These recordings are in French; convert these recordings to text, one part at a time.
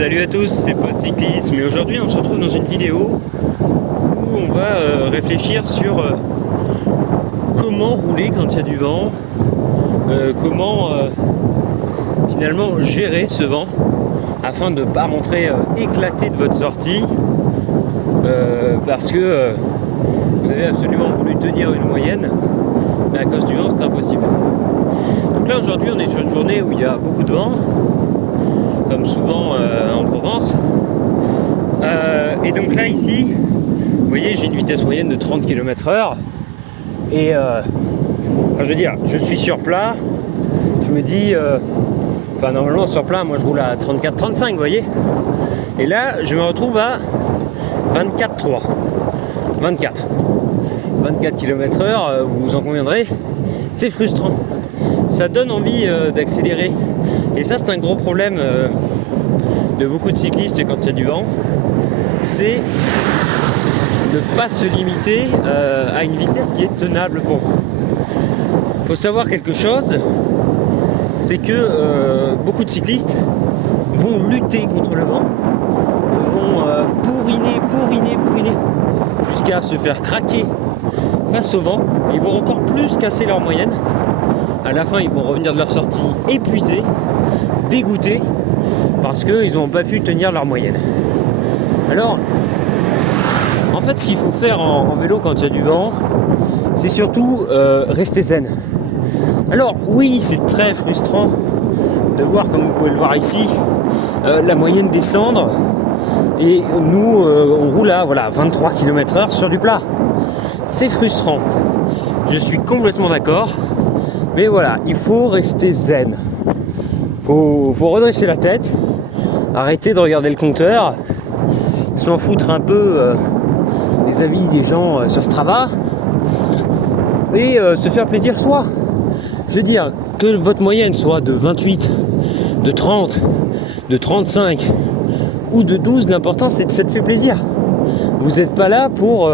Salut à tous, c'est Post Cyclisme et aujourd'hui on se retrouve dans une vidéo où on va réfléchir sur comment rouler quand il y a du vent, comment finalement gérer ce vent afin de ne pas rentrer éclaté de votre sortie parce que vous avez absolument voulu tenir une moyenne mais à cause du vent c'est impossible. Donc là aujourd'hui on est sur une journée où il y a beaucoup de vent comme souvent en Provence. Et donc là ici, vous voyez, j'ai une vitesse moyenne de 30 km/h. Et je veux dire, je suis sur plat, je me dis, normalement sur plat, moi je roule à 34-35, vous voyez. Et là, je me retrouve à 24 km/h, vous en conviendrez, c'est frustrant. Ça donne envie d'accélérer. Et ça, c'est un gros problème de beaucoup de cyclistes quand il y a du vent, c'est ne pas se limiter à une vitesse qui est tenable pour vous. Il faut savoir quelque chose, c'est que beaucoup de cyclistes vont lutter contre le vent, vont bourriner jusqu'à se faire craquer face au vent. Ils vont encore plus casser leur moyenne. À la fin, ils vont revenir de leur sortie épuisés, dégoûtés, parce qu'ils n'ont pas pu tenir leur moyenne. Alors, en fait, ce qu'il faut faire en vélo quand il y a du vent, c'est surtout rester zen. Alors, oui, c'est très frustrant de voir, comme vous pouvez le voir ici, la moyenne descendre, et nous, on roule à 23 km/h sur du plat. C'est frustrant. Je suis complètement d'accord. Mais voilà, il faut rester zen. Faut redresser la tête, arrêter de regarder le compteur, s'en foutre un peu des avis des gens sur Strava et se faire plaisir soi. Je veux dire, que votre moyenne soit de 28, de 30, de 35 ou de 12, l'important c'est que ça te fait plaisir. Vous n'êtes pas là pour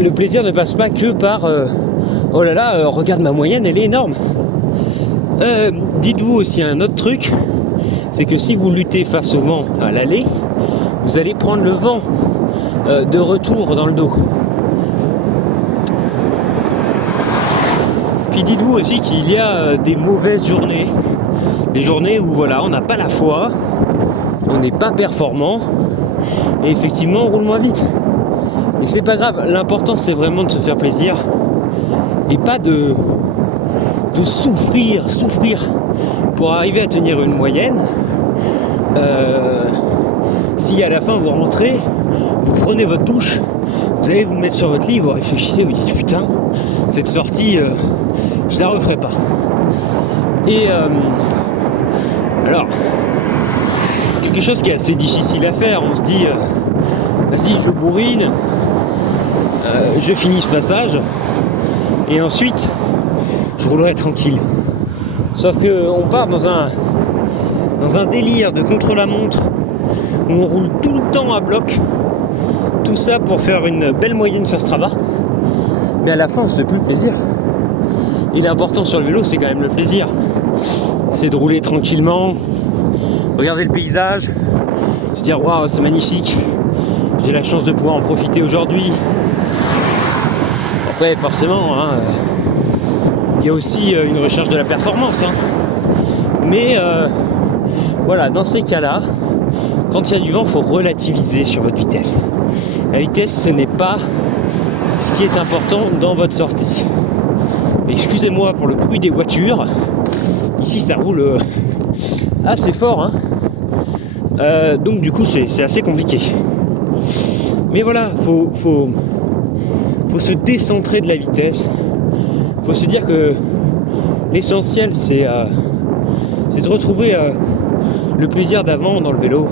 le plaisir ne passe pas que par oh là là, regarde ma moyenne, elle est énorme. Dites-vous aussi un autre truc, c'est que si vous luttez face au vent à l'aller, vous allez prendre le vent de retour dans le dos. Puis dites-vous aussi qu'il y a des mauvaises journées, des journées où on n'a pas la foi, on n'est pas performant, et effectivement on roule moins vite. Et c'est pas grave, l'important c'est vraiment de se faire plaisir et pas de souffrir pour arriver à tenir une moyenne. Si à la fin vous rentrez, vous prenez votre douche, vous allez vous mettre sur votre lit, vous réfléchissez, vous dites putain, cette sortie je la referai pas. Et alors c'est quelque chose qui est assez difficile à faire. On se dit si je bourrine, je finis ce passage et ensuite je roulerai tranquille. Sauf que on part dans un délire de contre-la-montre où on roule tout le temps à bloc, tout ça pour faire une belle moyenne sur Strava, mais à la fin on se fait plus le plaisir. Et l'important sur le vélo c'est quand même le plaisir, c'est de rouler tranquillement, regarder le paysage, se dire waouh c'est magnifique, j'ai la chance de pouvoir en profiter aujourd'hui. Après forcément il y a aussi une recherche de la performance, mais dans ces cas-là, quand il y a du vent, il faut relativiser sur votre vitesse. La vitesse, ce n'est pas ce qui est important dans votre sortie. Excusez-moi pour le bruit des voitures. Ici, ça roule assez fort, donc du coup, c'est assez compliqué. Mais voilà, faut se décentrer de la vitesse. Faut se dire que l'essentiel c'est de retrouver le plaisir d'avant dans le vélo.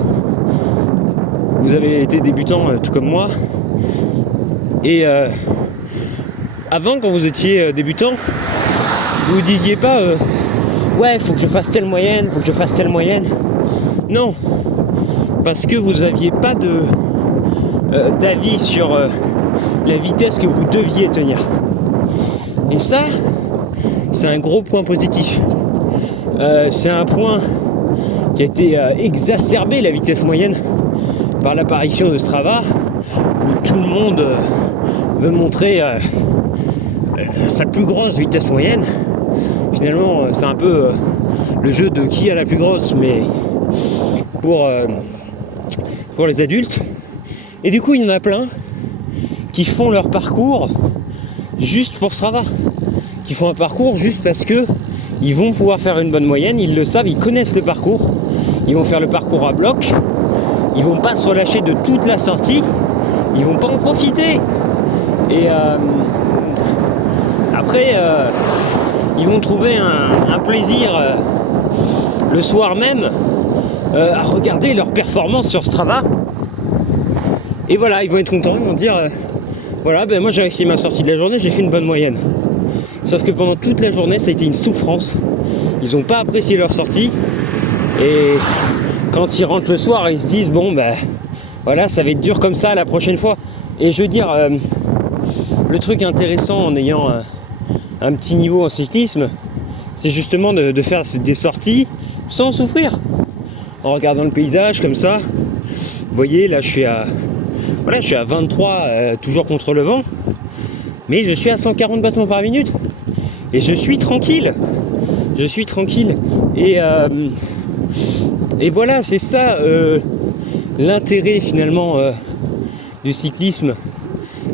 Vous avez été débutant tout comme moi et avant, quand vous étiez débutant, vous disiez pas faut que je fasse telle moyenne, non, parce que vous n'aviez pas d'avis sur la vitesse que vous deviez tenir. Et ça, c'est un gros point positif. C'est un point qui a été exacerbée, la vitesse moyenne, par l'apparition de Strava, où tout le monde veut montrer sa plus grosse vitesse moyenne. Finalement, c'est un peu le jeu de qui a la plus grosse, mais pour les adultes. Et du coup, il y en a plein qui font leur parcours juste pour Strava, qui font un parcours juste parce que ils vont pouvoir faire une bonne moyenne, ils le savent, ils connaissent le parcours, ils vont faire le parcours à bloc, ils vont pas se relâcher de toute la sortie, ils vont pas en profiter. Et après, ils vont trouver un plaisir le soir même à regarder leur performance sur Strava. Et voilà, ils vont être contents, ils vont dire voilà, ben moi j'ai réussi ma sortie de la journée, j'ai fait une bonne moyenne. Sauf que pendant toute la journée, ça a été une souffrance. Ils n'ont pas apprécié leur sortie. Et quand ils rentrent le soir, ils se disent bon ben voilà, ça va être dur comme ça la prochaine fois. Et je veux dire, le truc intéressant en ayant un petit niveau en cyclisme, c'est justement de faire des sorties sans souffrir. En regardant le paysage comme ça. Vous voyez, là je suis à 23, toujours contre le vent. Mais je suis à 140 battements par minute. Et je suis tranquille. Et voilà, c'est ça l'intérêt finalement du cyclisme.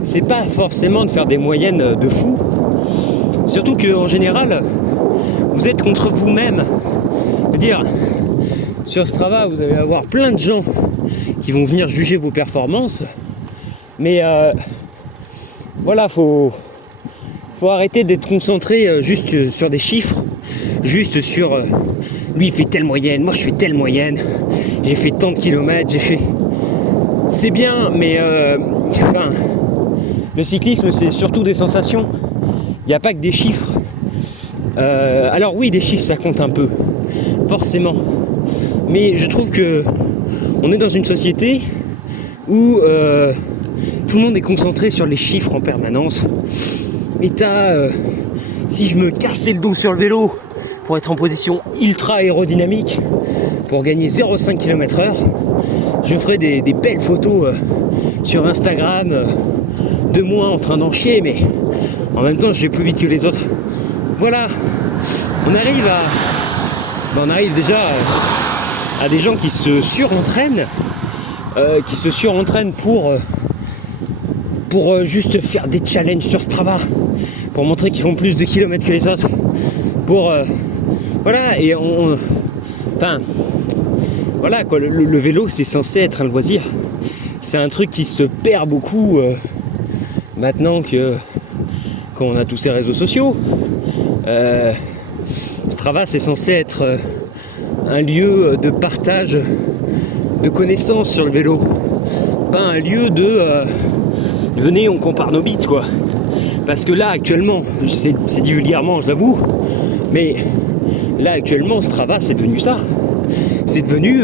C'est pas forcément de faire des moyennes de fou. Surtout qu'en général, vous êtes contre vous-même. C'est-à-dire, sur Strava, vous allez avoir plein de gens qui vont venir juger vos performances. Mais voilà, faut arrêter d'être concentré juste sur des chiffres, juste sur lui il fait telle moyenne, moi je fais telle moyenne, j'ai fait tant de kilomètres, c'est bien, mais le cyclisme c'est surtout des sensations, il n'y a pas que des chiffres. Alors oui, des chiffres ça compte un peu, forcément, mais je trouve que on est dans une société où tout le monde est concentré sur les chiffres en permanence. Et si je me cassais le dos sur le vélo pour être en position ultra aérodynamique, pour gagner 0,5 km/h, je ferais des belles photos sur Instagram de moi en train d'en chier, mais en même temps je vais plus vite que les autres. Voilà, on arrive déjà à des gens qui se surentraînent, pour juste faire des challenges sur Strava, pour montrer qu'ils font plus de kilomètres que les autres, voilà, et voilà quoi, le vélo c'est censé être un loisir, c'est un truc qui se perd beaucoup maintenant qu'on a tous ces réseaux sociaux. Strava c'est censé être un lieu de partage de connaissances sur le vélo, pas un lieu de venez on compare nos bits quoi. Parce que là actuellement, c'est dit vulgairement je l'avoue, mais là actuellement Strava c'est devenu ça. C'est devenu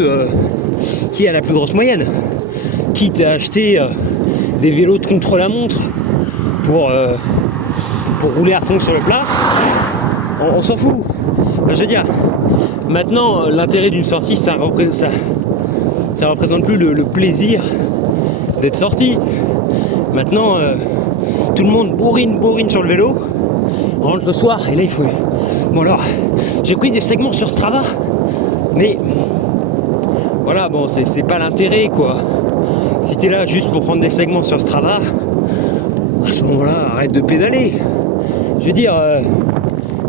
qui a la plus grosse moyenne. Quitte à acheter des vélos de contre-la-montre pour rouler à fond sur le plat, on s'en fout. Enfin, je veux dire, maintenant l'intérêt d'une sortie ça représente plus le plaisir d'être sorti. Maintenant, tout le monde bourrine sur le vélo, rentre le soir et là il faut... Bon alors, j'ai pris des segments sur Strava, mais voilà, bon, c'est pas l'intérêt quoi. Si t'es là juste pour prendre des segments sur Strava, à ce moment-là, arrête de pédaler. Je veux dire,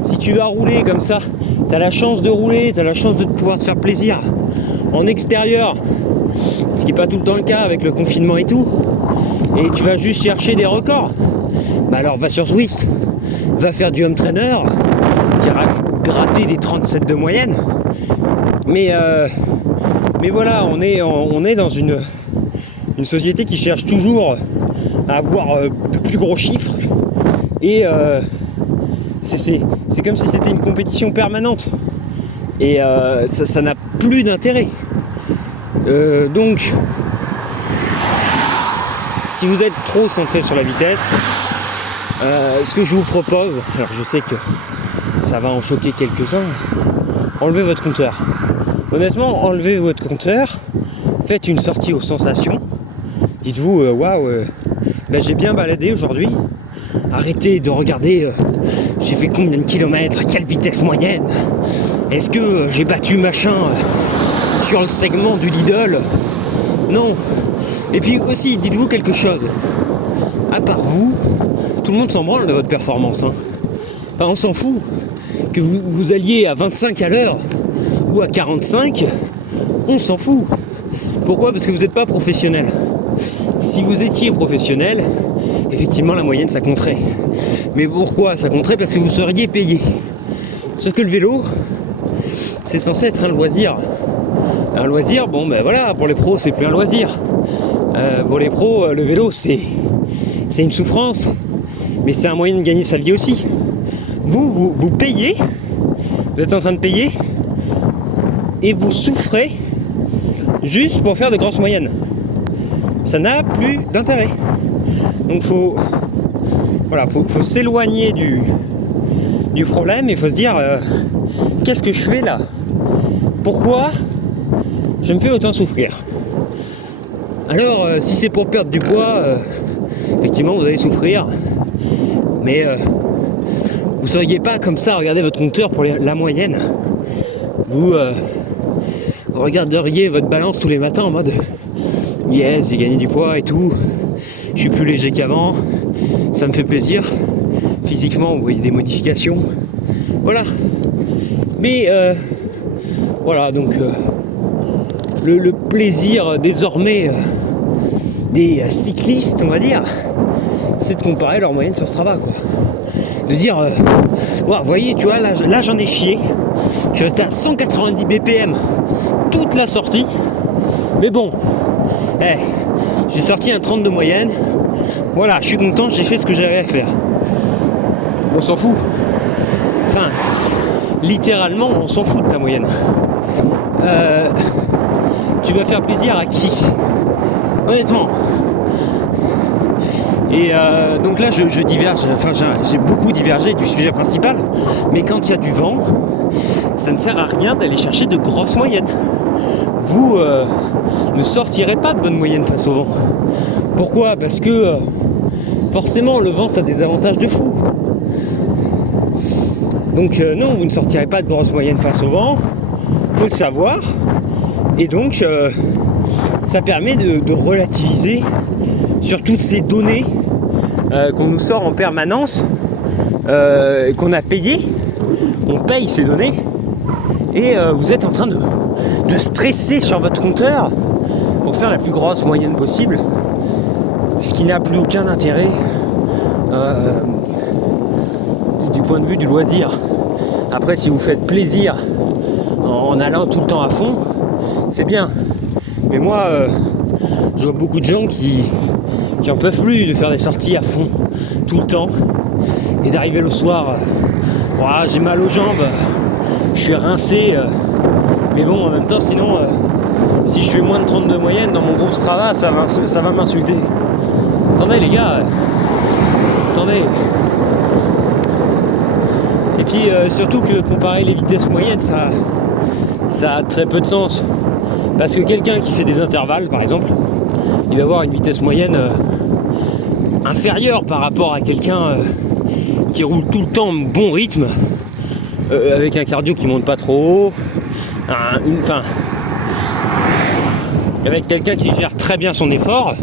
si tu vas rouler comme ça, t'as la chance de rouler, t'as la chance de pouvoir te faire plaisir en extérieur, ce qui n'est pas tout le temps le cas avec le confinement et tout, et tu vas juste chercher des records, bah alors va sur Swift, va faire du home trainer, tu iras gratter des 37 de moyenne, mais voilà, on est dans une société qui cherche toujours à avoir de plus gros chiffres, et c'est comme si c'était une compétition permanente, et ça n'a plus d'intérêt. Donc si vous êtes trop centré sur la vitesse, ce que je vous propose, alors je sais que ça va en choquer quelques-uns, enlevez votre compteur. Honnêtement, enlevez votre compteur, faites une sortie aux sensations. Dites-vous, waouh, là j'ai bien baladé aujourd'hui. Arrêtez de regarder, j'ai fait combien de kilomètres, à quelle vitesse moyenne. Est-ce que j'ai battu machin sur le segment du Lidl? Non. Et puis aussi, dites-vous quelque chose. À part vous, tout le monde s'en branle de votre performance. Hein. Enfin, on s'en fout. Que vous alliez à 25 à l'heure ou à 45, on s'en fout. Pourquoi? Parce que vous n'êtes pas professionnel. Si vous étiez professionnel, effectivement la moyenne ça compterait. Mais pourquoi ça compterait? Parce que vous seriez payé. Sauf que le vélo, c'est censé être un loisir. Un loisir, bon ben voilà, pour les pros c'est plus un loisir. Pour les pros, le vélo c'est une souffrance, mais c'est un moyen de gagner sa vie aussi. Vous payez, vous êtes en train de payer, et vous souffrez juste pour faire de grosses moyennes. Ça n'a plus d'intérêt. Donc faut s'éloigner du problème et il faut se dire qu'est-ce que je fais là? Pourquoi je me fais autant souffrir? Alors si c'est pour perdre du poids, effectivement vous allez souffrir, mais vous ne seriez pas comme ça à regarder votre compteur pour la moyenne. Vous regarderiez votre balance tous les matins en mode yes, j'ai gagné du poids et tout, je suis plus léger qu'avant, ça me fait plaisir. Physiquement, vous voyez des modifications. Voilà. Mais voilà, donc le plaisir désormais des cyclistes, on va dire, c'est de comparer leur moyenne sur Strava, quoi. De dire, vous voyez, tu vois, là j'en ai chié. Je suis resté à 190 BPM toute la sortie. Mais bon, j'ai sorti un 30 de moyenne. Voilà, je suis content, j'ai fait ce que j'avais à faire. On s'en fout. Enfin, littéralement, on s'en fout de ta moyenne. Tu vas faire plaisir à qui? Honnêtement. Et donc là, je diverge. Enfin, j'ai beaucoup divergé du sujet principal. Mais quand il y a du vent, ça ne sert à rien d'aller chercher de grosses moyennes. Vous ne sortirez pas de bonnes moyennes face au vent. Pourquoi? Parce que forcément, le vent, ça a des avantages de fou. Donc non, vous ne sortirez pas de grosses moyennes face au vent, faut le savoir. Et donc ça permet de relativiser sur toutes ces données qu'on nous sort en permanence, qu'on a payées. On paye ces données et vous êtes en train de stresser sur votre compteur pour faire la plus grosse moyenne possible, ce qui n'a plus aucun intérêt du point de vue du loisir. Après, si vous faites plaisir en allant tout le temps à fond, c'est bien. Mais moi, je vois beaucoup de gens qui en peuvent plus de faire des sorties à fond tout le temps et d'arriver le soir, j'ai mal aux jambes, je suis rincé, mais bon, en même temps, sinon, si je fais moins de 32 moyenne dans mon groupe Strava, ça va m'insulter. Attendez les gars, attendez. Et puis surtout que comparer les vitesses moyennes, ça a très peu de sens. Parce que quelqu'un qui fait des intervalles, par exemple, il va avoir une vitesse moyenne inférieure par rapport à quelqu'un qui roule tout le temps bon rythme, avec un cardio qui monte pas trop haut, avec quelqu'un qui gère très bien son effort.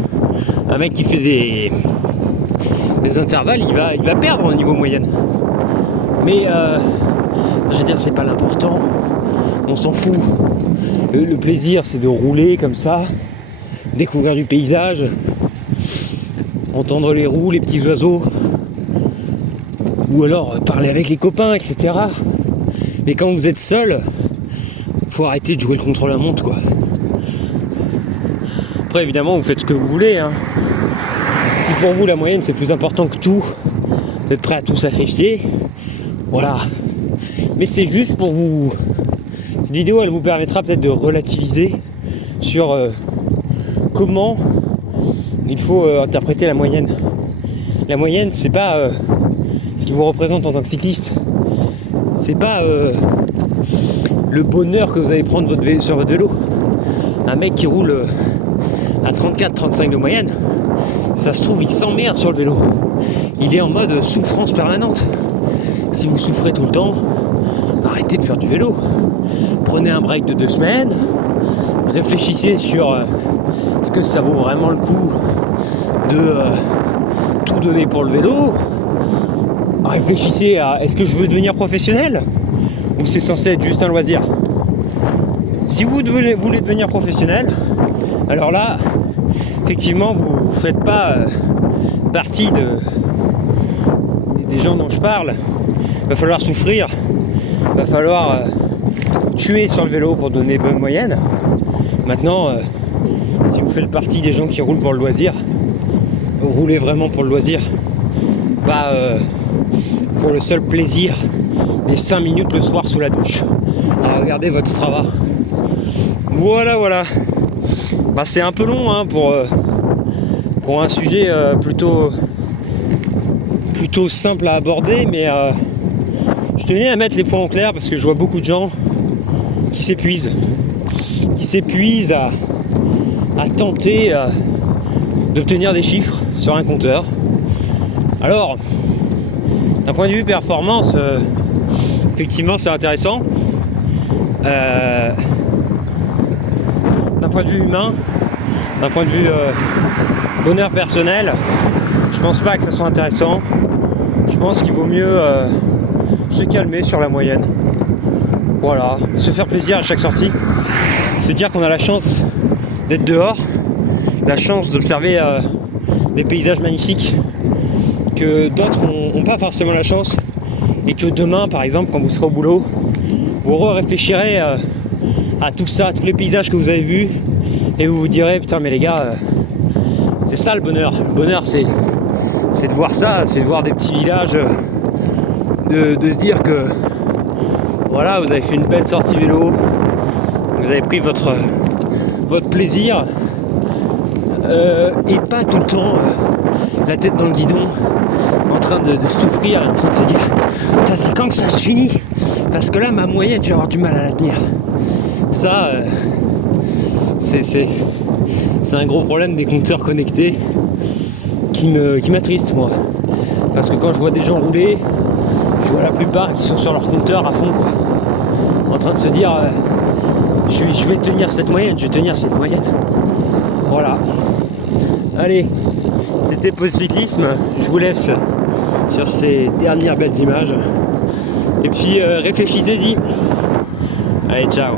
Un mec qui fait des intervalles, il va perdre au niveau moyenne. Mais je veux dire, c'est pas l'important, on s'en fout. Le plaisir, c'est de rouler comme ça, découvrir du paysage, entendre les roues, les petits oiseaux, ou alors parler avec les copains, etc. Mais quand vous êtes seul, faut arrêter de jouer le contre-la-montre, quoi. Après, évidemment, vous faites ce que vous voulez, hein. Si pour vous la moyenne c'est plus important que tout, vous êtes prêt à tout sacrifier, voilà. Mais c'est juste pour vous. Cette vidéo, elle vous permettra peut-être de relativiser sur comment il faut interpréter la moyenne. La moyenne, c'est pas ce qui vous représente en tant que cycliste. C'est pas le bonheur que vous allez prendre sur votre vélo. Un mec qui roule à 34-35 de moyenne, ça se trouve il s'emmerde sur le vélo. Il est en mode souffrance permanente. Si vous souffrez tout le temps, arrêtez de faire du vélo. Prenez un break de 2 semaines, réfléchissez sur est-ce que ça vaut vraiment le coup de tout donner pour le vélo. Réfléchissez à est-ce que je veux devenir professionnel ou c'est censé être juste un loisir. Si vous voulez devenir professionnel, alors là, effectivement, vous ne faites pas partie des gens dont je parle. Il va falloir souffrir, il va falloir vous tuer sur le vélo pour donner bonne moyenne. Maintenant, si vous faites partie des gens qui roulent pour le loisir, roulez vraiment pour le loisir, pas pour le seul plaisir des 5 minutes le soir sous la douche à regarder votre Strava. Voilà. Bah, c'est un peu long hein, pour un sujet plutôt simple à aborder, mais je tenais à mettre les points au clair parce que je vois beaucoup de gens qui s'épuisent à tenter d'obtenir des chiffres sur un compteur. Alors, d'un point de vue performance, effectivement c'est intéressant. D'un point de vue humain, d'un point de vue bonheur personnel, je pense pas que ça soit intéressant. Je pense qu'il vaut mieux se calmer sur la moyenne. Voilà, se faire plaisir à chaque sortie, se dire qu'on a la chance d'être dehors, la chance d'observer des paysages magnifiques que d'autres n'ont pas forcément la chance, et que demain par exemple quand vous serez au boulot, vous réfléchirez à tout ça, à tous les paysages que vous avez vus, et vous vous direz putain mais les gars, c'est ça le bonheur. Le bonheur c'est de voir ça, c'est de voir des petits villages, de se dire que voilà, vous avez fait une belle sortie vélo, vous avez pris votre plaisir, et pas tout le temps la tête dans le guidon en train de souffrir, en train de se dire putain c'est quand que ça se finit, parce que là ma moyenne je vais avoir du mal à la tenir. Ça c'est un gros problème des compteurs connectés qui m'attriste moi, parce que quand je vois des gens rouler, je vois la plupart qui sont sur leur compteur à fond quoi, en train de se dire je vais tenir cette moyenne, voilà. Allez, c'était Post-Cyclisme, je vous laisse sur ces dernières belles images et puis réfléchissez-y. Allez, ciao.